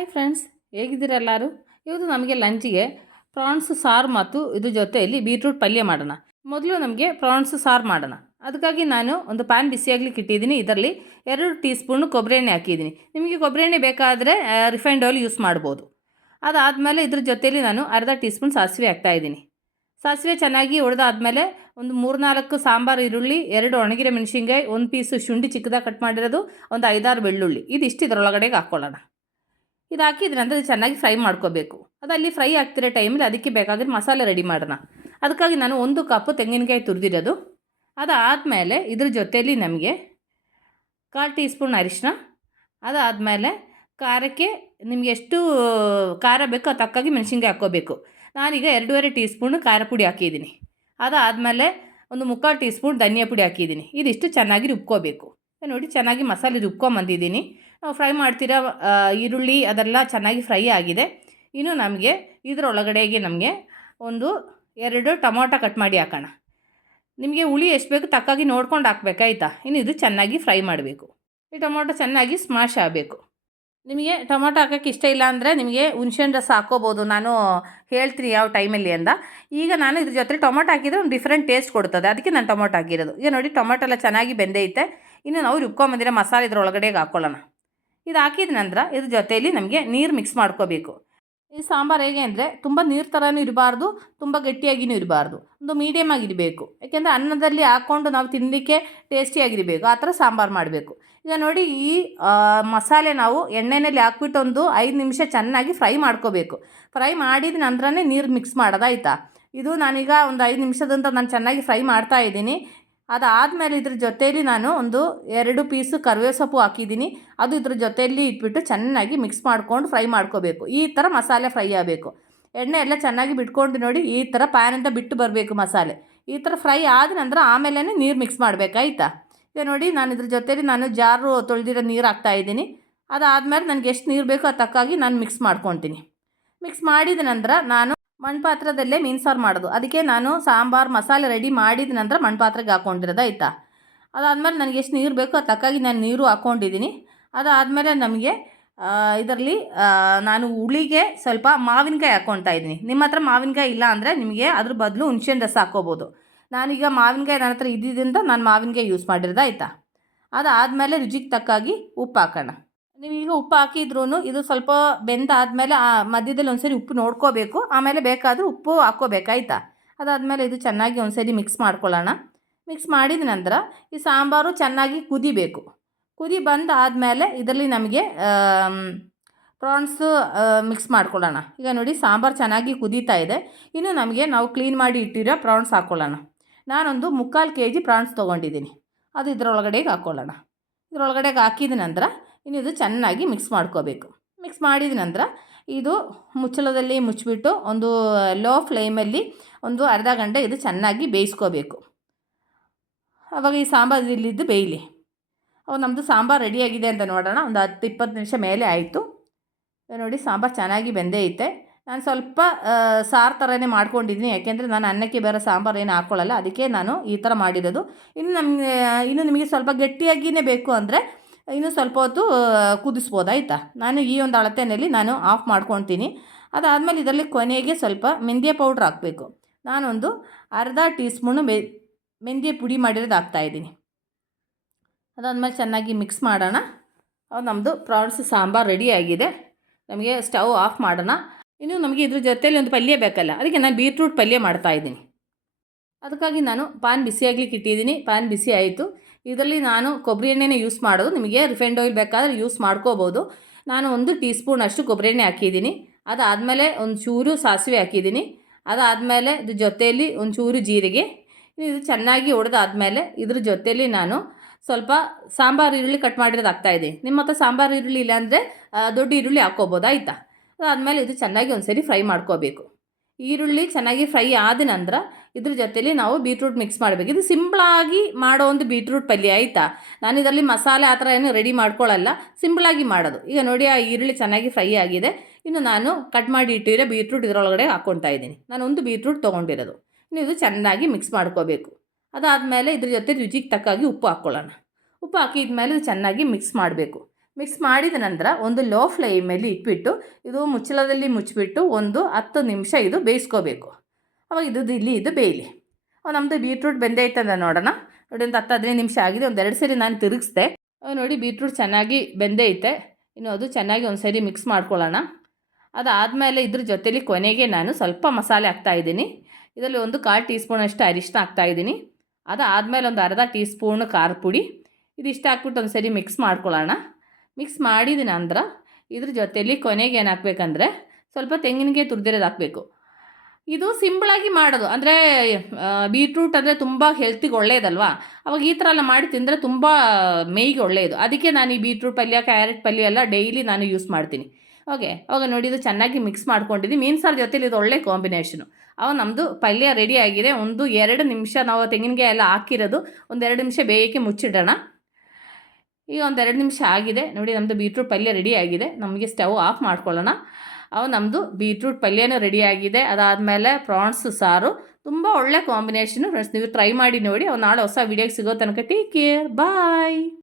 Hi friends, ಹೇಗಿದ್ದೀರಾ ಎಲ್ಲರೂ? ಇವತ್ತು ನಮಗೆ ಲಂಚಿಗೆ ಪ್ರಾನ್ಸ್ ಸಾರು ಮತ್ತು ಇದ್ರ ಜೊತೆಯಲ್ಲಿ ಬೀಟ್ರೂಟ್ ಪಲ್ಯ ಮಾಡೋಣ. ಮೊದಲು ನಮಗೆ ಪ್ರಾನ್ಸ್ ಸಾರು ಮಾಡೋಣ. ಅದಕ್ಕಾಗಿ ನಾನು ಒಂದು ಪ್ಯಾನ್ ಬಿಸಿಯಾಗ್ಲಿಕ್ಕೆ ಇಟ್ಟಿದ್ದೀನಿ. ಇದರಲ್ಲಿ 2 ಟೀ ಸ್ಪೂನು ಕೊಬ್ಬರಿ ಎಣ್ಣೆ ಹಾಕಿದ್ದೀನಿ. ನಿಮಗೆ ಕೊಬ್ಬರಿ ಎಣ್ಣೆ ಬೇಕಾದರೆ ರಿಫೈಂಡ್ ಆಯಿಲ್ ಯೂಸ್ ಮಾಡ್ಬೋದು. ಅದಾದಮೇಲೆ ಇದ್ರ ಜೊತೆಯಲ್ಲಿ ನಾನು ಅರ್ಧ ಟೀ ಸ್ಪೂನ್ ಸಾಸಿವೆ ಹಾಕ್ತಾಯಿದ್ದೀನಿ. ಸಾಸಿವೆ ಚೆನ್ನಾಗಿ ಹೊಡೆದಾದ್ಮೇಲೆ ಒಂದು 3-4 ಸಾಂಬಾರು ಈರುಳ್ಳಿ, 2 ಒಣಗಿರೋ ಮೆಣಸಿನ್ಕಾಯಿ, 1 ಪೀಸು ಶುಂಠಿ ಚಿಕ್ಕದಾಗಿ ಕಟ್ ಮಾಡಿರೋದು, ಒಂದು 5-6 ಬೆಳ್ಳುಳ್ಳಿ, ಇದಿಷ್ಟು ಇದರೊಳಗಡೆಗೆ ಹಾಕ್ಕೊಳ್ಳೋಣ. ಇದು ಹಾಕಿದ್ರೆ ಅಂದರೆ ಚೆನ್ನಾಗಿ ಫ್ರೈ ಮಾಡ್ಕೋಬೇಕು. ಅದಲ್ಲಿ ಫ್ರೈ ಆಗ್ತಿರೋ ಟೈಮಲ್ಲಿ ಅದಕ್ಕೆ ಬೇಕಾದರೆ ಮಸಾಲೆ ರೆಡಿ ಮಾಡೋಣ. ಅದಕ್ಕಾಗಿ ನಾನು 1 ಕಪ್ಪು ತೆಂಗಿನಕಾಯಿ ತುರಿದಿರೋದು. ಅದಾದಮೇಲೆ ಇದ್ರ ಜೊತೆಯಲ್ಲಿ ನಮಗೆ 1/4 ಟೀ ಸ್ಪೂನ್ ಅರಿಶಿನ. ಅದಾದಮೇಲೆ ಖಾರಕ್ಕೆ ನಿಮಗೆ ಎಷ್ಟು ಖಾರ ಬೇಕೋ ಅದು ತಕ್ಕಾಗಿ ಮೆಣಸಿನ್ಕಾಯಿ ಹಾಕ್ಕೋಬೇಕು. ನಾನೀಗ 2.5 ಟೀ ಸ್ಪೂನು ಖಾರ ಪುಡಿ ಹಾಕಿದ್ದೀನಿ. ಅದಾದಮೇಲೆ ಒಂದು 3/4 ಟೀ ಸ್ಪೂನ್ ಧನಿಯಾ ಪುಡಿ ಹಾಕಿದ್ದೀನಿ. ಇದಿಷ್ಟು ಚೆನ್ನಾಗಿ ರುಬ್ಕೋಬೇಕು. ನೋಡಿ, ಚೆನ್ನಾಗಿ ಮಸಾಲೆ ರುಬ್ಕೊಂಬಂದಿದ್ದೀನಿ. ನಾವು ಫ್ರೈ ಮಾಡ್ತಿರೋ ಈರುಳ್ಳಿ ಅದೆಲ್ಲ ಚೆನ್ನಾಗಿ ಫ್ರೈ ಆಗಿದೆ. ಇನ್ನು ನಮಗೆ ಇದರೊಳಗಡೆಗೆ ನಮಗೆ ಒಂದು 2 ಟೊಮೊಟೊ ಕಟ್ ಮಾಡಿ ಹಾಕೋಣ. ನಿಮಗೆ ಹುಳಿ ಎಷ್ಟು ಬೇಕು ತಕ್ಕಾಗಿ ನೋಡ್ಕೊಂಡು ಹಾಕ್ಬೇಕಾಯ್ತಾ. ಇನ್ನು ಇದು ಚೆನ್ನಾಗಿ ಫ್ರೈ ಮಾಡಬೇಕು. ಈ ಟೊಮೊಟೊ ಚೆನ್ನಾಗಿ ಸ್ಮ್ಯಾಶ್ ಆಗಬೇಕು. ನಿಮಗೆ ಟೊಮೊಟೊ ಹಾಕೋಕ್ಕೆ ಇಷ್ಟ ಇಲ್ಲ ಅಂದರೆ ನಿಮಗೆ ಹುಣಸೆಹಣ್ಣು ರಸ ಹಾಕ್ಕೋಬೋದು. ನಾನು ಹೇಳ್ತೀನಿ ಯಾವ ಟೈಮಲ್ಲಿ ಅಂತ. ಈಗ ನಾನು ಇದ್ರ ಜೊತೆ ಟೊಮೊಟೊ ಹಾಕಿದರೆ ಒಂದು ಡಿಫ್ರೆಂಟ್ ಟೇಸ್ಟ್ ಕೊಡ್ತದೆ, ಅದಕ್ಕೆ ನಾನು ಟೊಮೊಟೊ ಹಾಕಿರೋದು. ಈಗ ನೋಡಿ, ಟೊಮೊಟೊ ಎಲ್ಲ ಚೆನ್ನಾಗಿ ಬೆಂದೈತೆ. ಇನ್ನು ನಾವು ರುಬ್ಕೊಂಬಂದಿರೋ ಮಸಾಲೆ ಇದ್ರೊಳಗಡೆಗೆ ಹಾಕ್ಕೊಳ್ಳೋಣ. ಇದು ಹಾಕಿದ ನಂತರ ಇದ್ರ ಜೊತೆಯಲ್ಲಿ ನಮಗೆ ನೀರು ಮಿಕ್ಸ್ ಮಾಡ್ಕೋಬೇಕು. ಈ ಸಾಂಬಾರು ಹೇಗೆ ಅಂದರೆ ತುಂಬ ನೀರು ಥರನೂ ಇರಬಾರ್ದು, ತುಂಬ ಗಟ್ಟಿಯಾಗಿಯೂ ಇರಬಾರ್ದು, ಒಂದು ಮೀಡಿಯಮ್ ಆಗಿರಬೇಕು. ಯಾಕೆಂದರೆ ಅನ್ನದಲ್ಲಿ ಹಾಕ್ಕೊಂಡು ನಾವು ತಿನ್ನಲಿಕ್ಕೆ ಟೇಸ್ಟಿಯಾಗಿರಬೇಕು, ಆ ಥರ ಸಾಂಬಾರು ಮಾಡಬೇಕು. ಈಗ ನೋಡಿ, ಈ ಮಸಾಲೆ ನಾವು ಎಣ್ಣೆಯಲ್ಲಿ ಹಾಕ್ಬಿಟ್ಟು ಒಂದು 5 ನಿಮಿಷ ಚೆನ್ನಾಗಿ ಫ್ರೈ ಮಾಡ್ಕೋಬೇಕು. ಫ್ರೈ ಮಾಡಿದ ನಂತರನೇ ನೀರು ಮಿಕ್ಸ್ ಮಾಡೋದಾಯ್ತಾ. ಇದು ನಾನೀಗ ಒಂದು 5 ನಿಮಿಷದಂತ ನಾನು ಚೆನ್ನಾಗಿ ಫ್ರೈ ಮಾಡ್ತಾಯಿದ್ದೀನಿ. ಅದಾದಮೇಲೆ ಇದ್ರ ಜೊತೆಯಲ್ಲಿ ನಾನು ಒಂದು 2 ಪೀಸು ಕರಿಬೇವು ಸೊಪ್ಪು ಹಾಕಿದ್ದೀನಿ. ಅದು ಇದ್ರ ಜೊತೆಯಲ್ಲಿ ಇಟ್ಬಿಟ್ಟು ಚೆನ್ನಾಗಿ ಮಿಕ್ಸ್ ಮಾಡ್ಕೊಂಡು ಫ್ರೈ ಮಾಡ್ಕೋಬೇಕು. ಈ ಥರ ಮಸಾಲೆ ಫ್ರೈ ಆಗಬೇಕು. ಎಣ್ಣೆ ಎಲ್ಲ ಚೆನ್ನಾಗಿ ಬಿಟ್ಕೊಂಡು ನೋಡಿ, ಈ ಥರ ಪ್ಯಾನಿಂದ ಬಿಟ್ಟು ಬರಬೇಕು ಮಸಾಲೆ. ಈ ಥರ ಫ್ರೈ ಆದ ನಂತರ ಆಮೇಲೆ ನೀರು ಮಿಕ್ಸ್ ಮಾಡಬೇಕಾಯ್ತಾ. ಈಗ ನೋಡಿ, ನಾನು ಇದ್ರ ಜೊತೆಯಲ್ಲಿ ನಾನು ಜಾರು ತೊಳೆದಿರೋ ನೀರು ಹಾಕ್ತಾಯಿದ್ದೀನಿ. ಅದಾದಮೇಲೆ ನನಗೆ ಎಷ್ಟು ನೀರು ಬೇಕೋ ಅದು ತಕ್ಕಾಗಿ ನಾನು ಮಿಕ್ಸ್ ಮಾಡ್ಕೊತೀನಿ. ಮಿಕ್ಸ್ ಮಾಡಿದ ನಂತರ ನಾನು ಮಣ್ಣು ಪಾತ್ರದಲ್ಲೇ ಮೀನು ಸಾರು ಮಾಡೋದು. ಅದಕ್ಕೆ ನಾನು ಸಾಂಬಾರು ಮಸಾಲೆ ರೆಡಿ ಮಾಡಿದ ನಂತರ ಮಣ್ಣು ಪಾತ್ರೆಗೆ ಹಾಕ್ಕೊಂಡಿರೋದು ಆಯಿತಾ. ಅದಾದಮೇಲೆ ನನಗೆ ಎಷ್ಟು ನೀರು ಬೇಕೋ ಅದು ತಕ್ಕಾಗಿ ನಾನು ನೀರು ಹಾಕ್ಕೊಂಡಿದ್ದೀನಿ. ಅದಾದಮೇಲೆ ನಮಗೆ ಇದರಲ್ಲಿ ನಾನು ಹುಳಿಗೆ ಸ್ವಲ್ಪ ಮಾವಿನಕಾಯಿ ಹಾಕ್ಕೊಳ್ತಾ ಇದ್ದೀನಿ. ನಿಮ್ಮ ಹತ್ರ ಮಾವಿನಕಾಯಿ ಇಲ್ಲ ಅಂದರೆ ನಿಮಗೆ ಅದ್ರ ಬದಲು ಹುಣಸೆಹಣ್ಣು ರಸ ಹಾಕ್ಕೋಬೋದು. ನಾನೀಗ ಮಾವಿನಕಾಯಿ ನನ್ನ ಹತ್ರ ಇದ್ದಿದ್ದರಿಂದ ನಾನು ಮಾವಿನಕಾಯಿ ಯೂಸ್ ಮಾಡಿರೋದು ಆಯಿತಾ. ಅದಾದಮೇಲೆ ರುಚಿಗೆ ತಕ್ಕಾಗಿ ಉಪ್ಪು ಹಾಕೋಣ. ನೀವೀಗ ಉಪ್ಪು ಹಾಕಿದ್ರೂ ಇದು ಸ್ವಲ್ಪ ಬೆಂದಾದಮೇಲೆ ಮಧ್ಯದಲ್ಲಿ ಒಂದ್ಸರಿ ಉಪ್ಪು ನೋಡ್ಕೋಬೇಕು. ಆಮೇಲೆ ಬೇಕಾದರೂ ಉಪ್ಪು ಹಾಕ್ಕೋಬೇಕಾಯ್ತಾ. ಅದಾದಮೇಲೆ ಇದು ಚೆನ್ನಾಗಿ ಒಂದ್ಸರಿ ಮಿಕ್ಸ್ ಮಾಡ್ಕೊಳ್ಳೋಣ. ಮಿಕ್ಸ್ ಮಾಡಿದ ನಂತರ ಈ ಸಾಂಬಾರು ಚೆನ್ನಾಗಿ ಕುದಿಬೇಕು. ಕುದಿ ಬಂದಾದಮೇಲೆ ಇದರಲ್ಲಿ ನಮಗೆ ಪ್ರಾನ್ಸು ಮಿಕ್ಸ್ ಮಾಡ್ಕೊಳ್ಳೋಣ. ಈಗ ನೋಡಿ, ಸಾಂಬಾರು ಚೆನ್ನಾಗಿ ಕುದೀತಾ ಇದೆ. ಇನ್ನು ನಮಗೆ ನಾವು ಕ್ಲೀನ್ ಮಾಡಿ ಇಟ್ಟಿರೋ ಪ್ರಾನ್ಸ್ ಹಾಕ್ಕೊಳ್ಳೋಣ. ನಾನೊಂದು 3/4 kg ಪ್ರಾನ್ಸ್ ತೊಗೊಂಡಿದ್ದೀನಿ. ಅದು ಇದರೊಳಗಡೆಗೆ ಹಾಕ್ಕೊಳ್ಳೋಣ. ಇದರೊಳಗಡೆಗೆ ಹಾಕಿದ ನಂತರ ಇನ್ನು ಇದು ಚೆನ್ನಾಗಿ ಮಿಕ್ಸ್ ಮಾಡ್ಕೋಬೇಕು. ಮಿಕ್ಸ್ ಮಾಡಿದ ನಂತರ ಇದು ಮುಚ್ಚಳದಲ್ಲಿ ಮುಚ್ಚಿಬಿಟ್ಟು ಒಂದು ಲೋ ಫ್ಲೇಮಲ್ಲಿ ಒಂದು ಅರ್ಧ ಗಂಟೆ ಇದು ಚೆನ್ನಾಗಿ ಬೇಯಿಸ್ಕೋಬೇಕು. ಆವಾಗ ಈ ಸಾಂಬಾರು ಇಲ್ಲಿದ್ದು ಬೇಯಲಿ. ನಮ್ಮದು ಸಾಂಬಾರು ರೆಡಿಯಾಗಿದೆ ಅಂತ ನೋಡೋಣ. ಒಂದು 10-20 ನಿಮಿಷ ಮೇಲೆ ಆಯಿತು. ನೋಡಿ, ಸಾಂಬಾರು ಚೆನ್ನಾಗಿ ಬೆಂದೇ ಐತೆ. ನಾನು ಸ್ವಲ್ಪ ಸಾರು ಥರನೇ ಮಾಡ್ಕೊಂಡಿದ್ದೀನಿ. ಯಾಕೆಂದರೆ ನಾನು ಅನ್ನಕ್ಕೆ ಬೇರೆ ಸಾಂಬಾರು ಏನು ಹಾಕ್ಕೊಳ್ಳಲ್ಲ, ಅದಕ್ಕೆ ನಾನು ಈ ಥರ ಮಾಡಿರೋದು. ಇನ್ನು ನಿಮಗೆ ಸ್ವಲ್ಪ ಗಟ್ಟಿಯಾಗಿಯೇ ಬೇಕು ಅಂದರೆ ಇನ್ನೂ ಸ್ವಲ್ಪ ಹೊತ್ತು ಕುದಿಸ್ಬೋದು ಆಯಿತಾ. ನಾನು ಈ ಒಂದು ಅಳತೆಯಲ್ಲಿ ನಾನು ಆಫ್ ಮಾಡ್ಕೊತೀನಿ. ಅದಾದಮೇಲೆ ಇದರಲ್ಲಿ ಕೊನೆಗೆ ಸ್ವಲ್ಪ ಮೆಂತ್ಯ ಪೌಡ್ರ್ ಹಾಕಬೇಕು. ನಾನೊಂದು ಅರ್ಧ ಟೀ ಸ್ಪೂನು ಮೆಂತ್ಯ ಪುಡಿ ಮಾಡಿರೋದು ಹಾಕ್ತಾಯಿದ್ದೀನಿ. ಅದಾದಮೇಲೆ ಚೆನ್ನಾಗಿ ಮಿಕ್ಸ್ ಮಾಡೋಣ. ನಮ್ಮದು ಪ್ರಾನ್ಸ್ ಸಾಂಬಾರು ರೆಡಿಯಾಗಿದೆ. ನಮಗೆ ಸ್ಟವ್ ಆಫ್ ಮಾಡೋಣ. ಇನ್ನು ನಮಗೆ ಇದ್ರ ಜೊತೆಯಲ್ಲಿ ಒಂದು ಪಲ್ಯ ಬೇಕಲ್ಲ, ಅದಕ್ಕೆ ನಾನು ಬೀಟ್ರೂಟ್ ಪಲ್ಯ ಮಾಡ್ತಾಯಿದ್ದೀನಿ. ಅದಕ್ಕಾಗಿ ನಾನು ಪಾನ್ ಬಿಸಿಯಾಗ್ಲಿಕ್ಕೆ ಇಟ್ಟಿದ್ದೀನಿ. ಪಾನ್ ಬಿಸಿ ಆಯಿತು. ಇದರಲ್ಲಿ ನಾನು ಕೊಬ್ಬರಿ ಎಣ್ಣೆನೇ ಯೂಸ್ ಮಾಡೋದು. ನಿಮಗೆ ರಿಫೈಂಡ್ ಆಯಿಲ್ ಬೇಕಾದರೆ ಯೂಸ್ ಮಾಡ್ಕೋಬೋದು. ನಾನು 1 ಟೀ ಸ್ಪೂನ್ ಅಷ್ಟು ಕೊಬ್ಬರಿ ಎಣ್ಣೆ ಹಾಕಿದ್ದೀನಿ. ಅದಾದಮೇಲೆ ಒಂದು ಚೂರು ಸಾಸಿವೆ ಹಾಕಿದ್ದೀನಿ. ಅದಾದಮೇಲೆ ಇದ್ರ ಜೊತೆಯಲ್ಲಿ ಒಂದು ಚೂರು ಜೀರಿಗೆ. ಇದು ಚೆನ್ನಾಗಿ ಹೊಡೆದಾದ್ಮೇಲೆ ಇದ್ರ ಜೊತೆಯಲ್ಲಿ ನಾನು ಸ್ವಲ್ಪ ಸಾಂಬಾರು ಈರುಳ್ಳಿ ಕಟ್ ಮಾಡಿರೋದು ಹಾಕ್ತಾಯಿದ್ದೀನಿ. ನಿಮ್ಮ ಹತ್ರ ಸಾಂಬಾರು ಈರುಳ್ಳಿ ಇಲ್ಲಾಂದರೆ ದೊಡ್ಡ ಈರುಳ್ಳಿ ಹಾಕ್ಕೋಬೋದು ಆಯಿತಾ. ಅದಾದಮೇಲೆ ಇದು ಚೆನ್ನಾಗಿ ಒಂದ್ಸರಿ ಫ್ರೈ ಮಾಡ್ಕೋಬೇಕು. ಈರುಳ್ಳಿ ಚೆನ್ನಾಗಿ ಫ್ರೈ ಆದ ನಂತರ ಇದ್ರ ಜೊತೆಲಿ ನಾವು ಬೀಟ್ರೂಟ್ ಮಿಕ್ಸ್ ಮಾಡಬೇಕು. ಇದು ಸಿಂಪಲಾಗಿ ಮಾಡೋ ಒಂದು ಬೀಟ್ರೂಟ್ ಪಲ್ಯ ಆಯಿತಾ. ನಾನು ಇದರಲ್ಲಿ ಮಸಾಲೆ ಆ ಥರ ಏನು ರೆಡಿ ಮಾಡ್ಕೊಳ್ಳಲ್ಲ, ಸಿಂಪಲಾಗಿ ಮಾಡೋದು. ಈಗ ನೋಡಿ, ಆ ಈರುಳ್ಳಿ ಚೆನ್ನಾಗಿ ಫ್ರೈ ಆಗಿದೆ. ಇನ್ನು ನಾನು ಕಟ್ ಮಾಡಿ ಇಟ್ಟಿರೋ ಬೀಟ್ರೂಟ್ ಇದರೊಳಗಡೆ ಹಾಕ್ಕೊಳ್ತಾ ಇದ್ದೀನಿ. ನಾನು ಒಂದು ಬೀಟ್ರೂಟ್ ತೊಗೊಂಡಿರೋದು. ಇನ್ನು ಇದು ಚೆನ್ನಾಗಿ ಮಿಕ್ಸ್ ಮಾಡ್ಕೋಬೇಕು. ಅದಾದಮೇಲೆ ಇದ್ರ ಜೊತೆ ರುಚಿಗೆ ತಕ್ಕಾಗಿ ಉಪ್ಪು ಹಾಕ್ಕೊಳ್ಳೋಣ. ಉಪ್ಪು ಹಾಕಿದ ಮೇಲೆ ಇದು ಚೆನ್ನಾಗಿ ಮಿಕ್ಸ್ ಮಾಡಬೇಕು. ಮಿಕ್ಸ್ ಮಾಡಿದ ನಂತರ ಒಂದು ಲೋ ಫ್ಲೇಮಲ್ಲಿ ಇಟ್ಬಿಟ್ಟು ಇದು ಮುಚ್ಚಳದಲ್ಲಿ ಮುಚ್ಚಿಬಿಟ್ಟು ಒಂದು 10 ನಿಮಿಷ ಇದು ಬೇಯಿಸ್ಕೋಬೇಕು. ಅವಾಗ ಇದು ಬೇಯಲಿ. ನಮ್ಮದು ಬೀಟ್ರೂಟ್ ಬೆಂದೈತಂದ ನೋಡೋಣ. ನೋಡಿ ಒಂದು 10-15 ನಿಮಿಷ ಆಗಿದೆ. ಒಂದು 2 ಸರಿ ನಾನು ತಿರುಗಿಸ್ದೆ. ನೋಡಿ ಬೀಟ್ರೂಟ್ ಚೆನ್ನಾಗಿ ಬೆಂದೈತೆ. ಇನ್ನು ಅದು ಚೆನ್ನಾಗಿ ಒಂದು ಸರಿ ಮಿಕ್ಸ್ ಮಾಡ್ಕೊಳ್ಳೋಣ. ಅದಾದಮೇಲೆ ಇದ್ರ ಜೊತೆಲಿ ಕೊನೆಗೆ ನಾನು ಸ್ವಲ್ಪ ಮಸಾಲೆ ಹಾಕ್ತಾಯಿದ್ದೀನಿ. ಇದರಲ್ಲಿ ಒಂದು 1/4 ಟೀ ಸ್ಪೂನಷ್ಟು ಅರಿಶಿನ ಹಾಕ್ತಾಯಿದ್ದೀನಿ. ಅದಾದಮೇಲೆ ಒಂದು ಅರ್ಧ ಟೀ ಸ್ಪೂನ್ ಖಾರ ಪುಡಿ ಇದಿಷ್ಟು ಹಾಕ್ಬಿಟ್ಟು ಒಂದು ಸರಿ ಮಿಕ್ಸ್ ಮಾಡ್ಕೊಳ್ಳೋಣ. ಮಿಕ್ಸ್ ಮಾಡಿದ ನಂತರ ಇದ್ರ ಜೊತೆಲಿ ಕೊನೆಗೆ ಏನು ಹಾಕಬೇಕಂದ್ರೆ ಸ್ವಲ್ಪ ತೆಂಗಿನಕಾಯಿ ತುರಿದಿರೋದು ಹಾಕಬೇಕು. ಇದು ಸಿಂಪಲಾಗಿ ಮಾಡೋದು. ಅಂದರೆ ಬೀಟ್ರೂಟ್ ಅಂದರೆ ತುಂಬ ಹೆಲ್ತಿಗೆ ಒಳ್ಳೆಯದಲ್ವಾ. ಅವಾಗ ಈ ಥರ ಎಲ್ಲ ಮಾಡಿ ತಿಂದರೆ ತುಂಬ ಮೇಯ್ಗೆ ಒಳ್ಳೆಯದು. ಅದಕ್ಕೆ ನಾನು ಈ ಬೀಟ್ರೂಟ್ ಪಲ್ಯ, ಕ್ಯಾರೆಟ್ ಪಲ್ಯ ಎಲ್ಲ ಡೈಲಿ ನಾನು ಯೂಸ್ ಮಾಡ್ತೀನಿ. ಓಕೆ, ಅವಾಗ ನೋಡಿ ಇದು ಚೆನ್ನಾಗಿ ಮಿಕ್ಸ್ ಮಾಡ್ಕೊಂಡಿದ್ದೀನಿ. ಮೀನು ಸಾರು ಜೊತೆಲಿ ಇದು ಒಳ್ಳೆ ಕಾಂಬಿನೇಷನು. ಅವಾಗ ನಮ್ಮದು ಪಲ್ಯ ರೆಡಿ ಆಗಿದೆ. ಒಂದು 2 ನಿಮಿಷ ನಾವು ತೆಂಗಿನಕಾಯಿ ಎಲ್ಲ ಹಾಕಿರೋದು ಒಂದು 2 ನಿಮಿಷ ಬೇಯಕ್ಕೆ ಮುಚ್ಚಿಡೋಣ. ಈಗ ಒಂದು 2 ನಿಮಿಷ ಆಗಿದೆ ನೋಡಿ, ನಮ್ಮದು ಬೀಟ್ರೂಟ್ ಪಲ್ಯ ರೆಡಿ ಆಗಿದೆ. ನಮಗೆ ಸ್ಟವ್ ಆಫ್ ಮಾಡ್ಕೊಳ್ಳೋಣ. ನಮ್ಮದು ಬೀಟ್ರೂಟ್ ಪಲ್ಯನೂ ರೆಡಿ ಆಗಿದೆ. ಅದಾದಮೇಲೆ ಪ್ರಾನ್ಸ್ ಸಾರು ತುಂಬ ಒಳ್ಳೆ ಕಾಂಬಿನೇಷನು ಫ್ರೆಂಡ್ಸ್. ನೀವು ಟ್ರೈ ಮಾಡಿ ನೋಡಿ. ನಾಳೆ ಹೊಸ ವೀಡಿಯೋಗೆ ಸಿಗೋ ತನಕ ಟೇಕ್ ಕೇರ್, ಬಾಯ್.